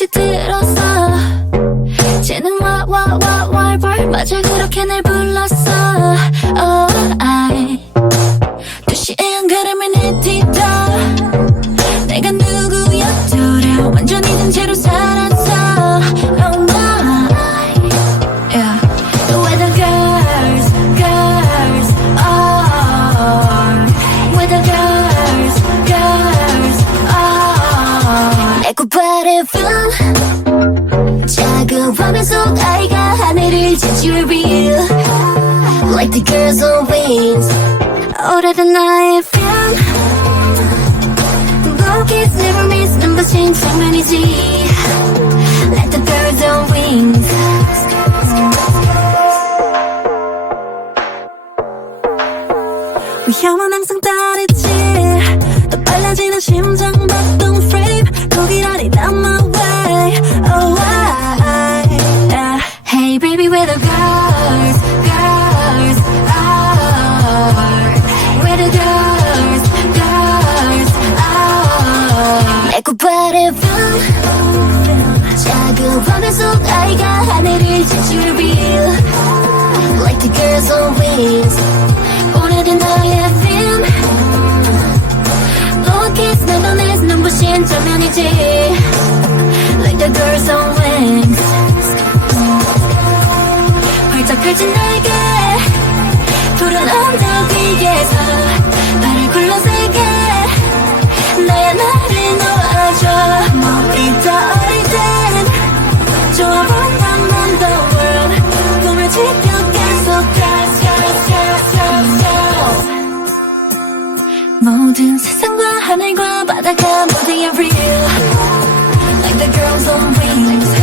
혹시 들었어? 쟤는 월벌 맞아 그렇게 날 불렀어. 두 시에 한 걸음을 내딛어 내가 누구였더라 완전 잊은 채로 살았어. Oh my yeah. Where the girls are, where the girls are. 내 굿바람 작은 화면 속 아이가 하늘을 지지를 real Like the girls on wings. 오래된 나의 film Low kids never miss 눈부신 장면이지 Like the girls on wings. 위험은 항상 다르지 더 빨라지는 심장 박동 frame 거기라니 I'm my way. Oh why yeah. Hey baby where the girls are, where the girls are. 내 굿바람 작은 화면 속 아이가 하늘을 지지를 real Like the girls on wings. 오래된 너의 film Look it's never miss 눈부신 장면이지 Like the girls on wings. 활짝 펼친 날개 푸른 언덕 위에서 발을 굴러세게 나의 나를 놓아줘. 머리도 어릴 땐 좋아 보였던 the world 꿈을 지켜 계속 모든 세상과 하늘과 바다가 모두 real Like the girls on wings.